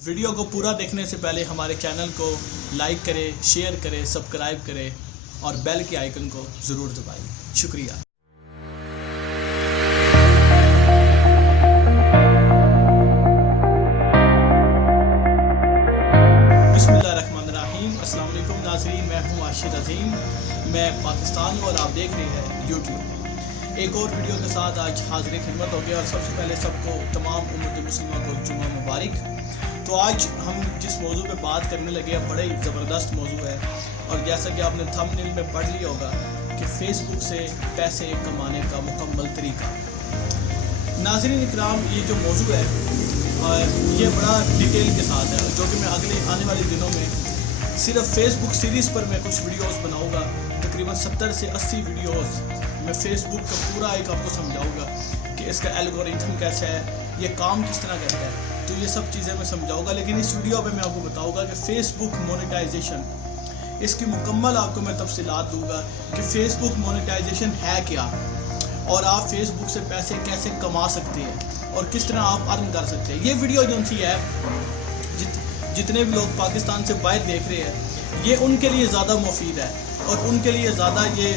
Video کو پورا دیکھنے سے پہلے ہمارے چینل کو لائک کریں، شیئر کریں، سبسکرائب کریں اور بیل کے آئیکن کو ضرور دبائیں۔ شکریہ۔ بسم اللہ الرحمن الرحیم۔ السلام علیکم ناظرین، میں ہوں عاشر عظیم، میں پاکستان ہوں اور آپ دیکھ رہے ہیں یوٹیوب۔ ایک اور ویڈیو کے ساتھ آج حاضر خدمت ہو گیا اور سب سے پہلے سب کو تمام امت مسلمہ کو جمعہ مبارک۔ تو آج ہم جس موضوع پہ بات کرنے لگے ہیں بڑا ہی زبردست موضوع ہے، اور جیسا کہ آپ نے تھمبنیل میں پڑھ لیا ہوگا کہ فیس بک سے پیسے کمانے کا مکمل طریقہ۔ ناظرین اکرام، یہ جو موضوع ہے یہ بڑا ڈیٹیل کے ساتھ ہے، جو کہ میں اگلے آنے والے دنوں میں صرف فیس بک سیریز پر میں کچھ ویڈیوز بناؤں گا، تقریباً 70 سے 80 ویڈیوز میں فیس بک کا پورا ایک آپ کو سمجھاؤں گا کہ اس کا الگوریتھم کیسا ہے، یہ کام کس طرح کرتا ہے، تو یہ سب چیزیں میں سمجھاؤں گا۔ لیکن اس ویڈیو پہ میں آپ کو بتاؤں گا کہ فیس بک مونیٹائزیشن، اس کی مکمل آپ کو میں تفصیلات دوں گا کہ فیس بک مونیٹائزیشن ہے کیا، اور آپ فیس بک سے پیسے کیسے کما سکتے ہیں اور کس طرح آپ ارن کر سکتے ہیں۔ یہ ویڈیو جو سی ہے جتنے بھی لوگ پاکستان سے باہر دیکھ رہے ہیں، یہ ان کے لیے زیادہ مفید ہے اور ان کے لیے زیادہ یہ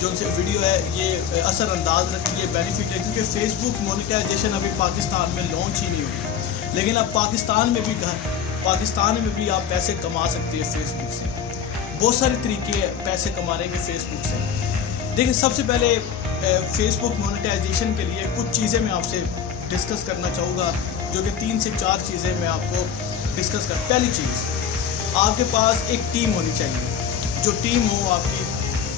جو ویڈیو ہے یہ اثر انداز رکھتی ہے، بینیفٹ ہے، کیونکہ فیس بک مونیٹائزیشن ابھی پاکستان میں لانچ ہی نہیں ہوئی، لیکن اب پاکستان میں بھی آپ پیسے کما سکتے ہیں فیس بک سے۔ بہت سارے طریقے ہیں پیسے کمانے کے فیس بک سے۔ دیکھیں، سب سے پہلے فیس بک مونیٹائزیشن کے لیے کچھ چیزیں میں آپ سے ڈسکس کرنا چاہوں گا، جو کہ 3 سے 4 چیزیں میں آپ کو ڈسکس کر۔ پہلی چیز، آپ کے پاس ایک ٹیم ہونی چاہیے، جو ٹیم ہو آپ کی،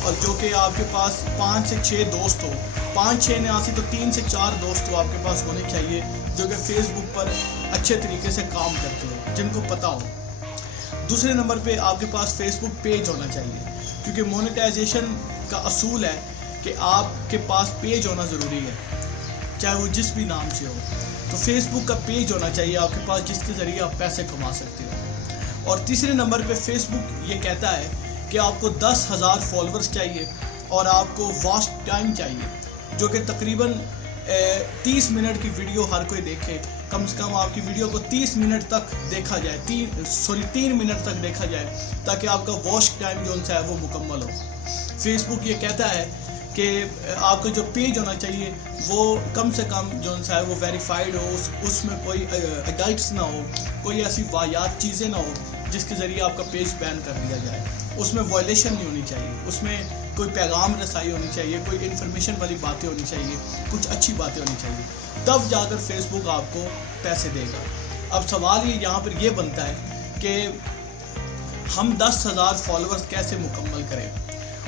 اور جو کہ آپ کے پاس 5 سے 6 دوست ہو، 5-6 نے آسی تو 3 سے 4 دوست آپ کے پاس ہونے چاہیے، جو کہ فیس بک پر اچھے طریقے سے کام کرتے ہو، جن کو پتہ ہو۔ دوسرے نمبر پہ آپ کے پاس فیس بک پیج ہونا چاہیے، کیونکہ مونیٹائزیشن کا اصول ہے کہ آپ کے پاس پیج ہونا ضروری ہے، چاہے وہ جس بھی نام سے ہو۔ تو فیس بک کا پیج ہونا چاہیے آپ کے پاس، جس کے ذریعے آپ پیسے کما سکتے ہو۔ اور تیسرے نمبر پہ فیس بک یہ کہتا ہے کہ آپ کو 10,000 فالوورز چاہیے اور آپ کو واچ ٹائم چاہیے، جو کہ تقریباً 30 منٹ کی ویڈیو ہر کوئی دیکھے، کم سے کم آپ کی ویڈیو کو 30 منٹ تک دیکھا جائے، 3 منٹ تک دیکھا جائے، تاکہ آپ کا واچ ٹائم جو ہے وہ مکمل ہو۔ فیس بک یہ کہتا ہے کہ آپ کا جو پیج ہونا چاہیے وہ کم سے کم جو ہے وہ ویریفائڈ ہو، اس میں کوئی ایڈائٹس نہ ہو، کوئی ایسی واحد چیزیں نہ ہو جس کے ذریعے آپ کا پیج بین کر دیا جائے، اس میں وائلیشن نہیں ہونی چاہیے، اس میں کوئی پیغام رسائی ہونی چاہیے، کوئی انفارمیشن والی باتیں ہونی چاہیے، کچھ اچھی باتیں ہونی چاہیے، تب جا کر فیس بک آپ کو پیسے دے گا۔ اب سوال یہاں پر یہ بنتا ہے کہ ہم 10,000 فالوورز کیسے مکمل کریں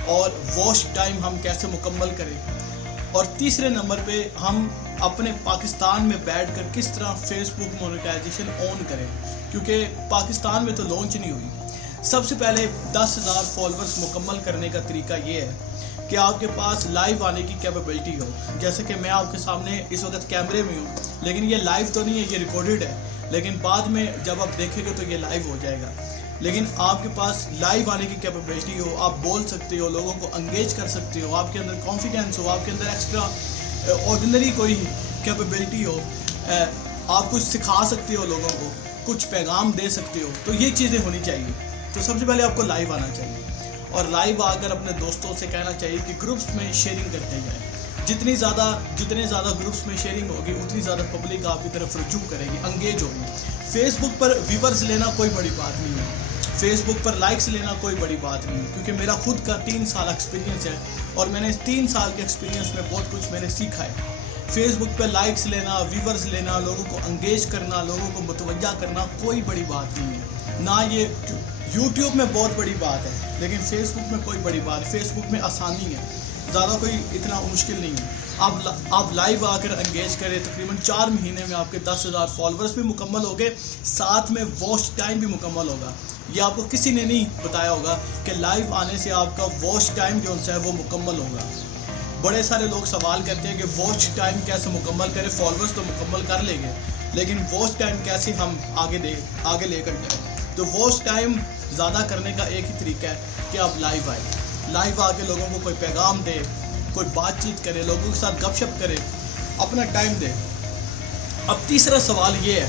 اور واچ ٹائم ہم کیسے مکمل کریں، اور تیسرے نمبر پہ ہم اپنے پاکستان میں بیٹھ کر کس طرح فیس بک مونیٹائزیشن آن کریں، کیونکہ پاکستان میں تو لانچ نہیں ہوئی۔ سب سے پہلے 10,000 فالوورز مکمل کرنے کا طریقہ یہ ہے کہ آپ کے پاس لائیو آنے کی کیپیبلٹی ہو، جیسے کہ میں آپ کے سامنے اس وقت کیمرے میں ہوں، لیکن یہ لائیو تو نہیں ہے، یہ ریکارڈڈ ہے، لیکن بعد میں جب آپ دیکھیں گے تو یہ لائیو ہو جائے گا۔ لیکن آپ کے پاس لائیو آنے کی کیپیبلٹی ہو، آپ بول سکتے ہو، لوگوں کو انگیج کر سکتے ہو، آپ کے اندر کانفیڈنس ہو، آپ کے اندر ایکسٹرا آرڈینری کوئی کیپیبلٹی ہو، آپ کچھ سکھا سکتے ہو، لوگوں کو کچھ پیغام دے سکتے ہو، تو یہ چیزیں ہونی چاہیے۔ تو سب سے پہلے آپ کو لائیو آنا چاہیے، اور لائیو آ کر اپنے دوستوں سے کہنا چاہیے کہ گروپس میں شیئرنگ کرتے جائیں۔ جتنے زیادہ گروپس میں شیئرنگ ہوگی، اتنی زیادہ پبلک آپ کی طرف رجوع کرے گی، انگیج ہوگی۔ فیس بک پر ویورز لینا کوئی بڑی بات نہیں ہے، فیس بک پر لائکس لینا کوئی بڑی بات نہیں ہے، کیونکہ میرا خود کا 3 سال ایکسپیرینس ہے، اور میں نے 3 سال کے ایکسپیرینس میں بہت کچھ میں نے سیکھا ہے۔ فیس بک پہ لائکس لینا، ویورز لینا، لوگوں کو انگیج کرنا، لوگوں کو متوجہ کرنا کوئی بڑی بات نہیں ہے، نہ یہ یوٹیوب میں بہت بڑی بات ہے، لیکن فیس بک میں کوئی بڑی بات، فیس بک میں آسانی ہے، زیادہ کوئی اتنا مشکل نہیں ہے۔ آپ لائیو آ کر انگیج کریں، تقریباً 4 مہینے میں آپ کے 10,000 فالوورز بھی مکمل ہو گئے، ساتھ میں واچ ٹائم بھی مکمل ہوگا۔ یہ آپ کو کسی نے نہیں بتایا ہوگا کہ لائیو آنے سے آپ کا واچ ٹائم جو ہے وہ مکمل ہوگا۔ بڑے سارے لوگ سوال کرتے ہیں کہ واچ ٹائم کیسے مکمل کریں، فالوورز تو مکمل کر لیں گے، لیکن واچ ٹائم کیسے ہم آگے لے کر جائیں۔ تو واچ ٹائم زیادہ کرنے کا ایک ہی طریقہ ہے کہ آپ لائیو آئیں، لائیو آ کے لوگوں کو کوئی پیغام دے، کوئی بات چیت کرے، لوگوں کے ساتھ گپ شپ کرے، اپنا ٹائم دے۔ اب تیسرا سوال یہ ہے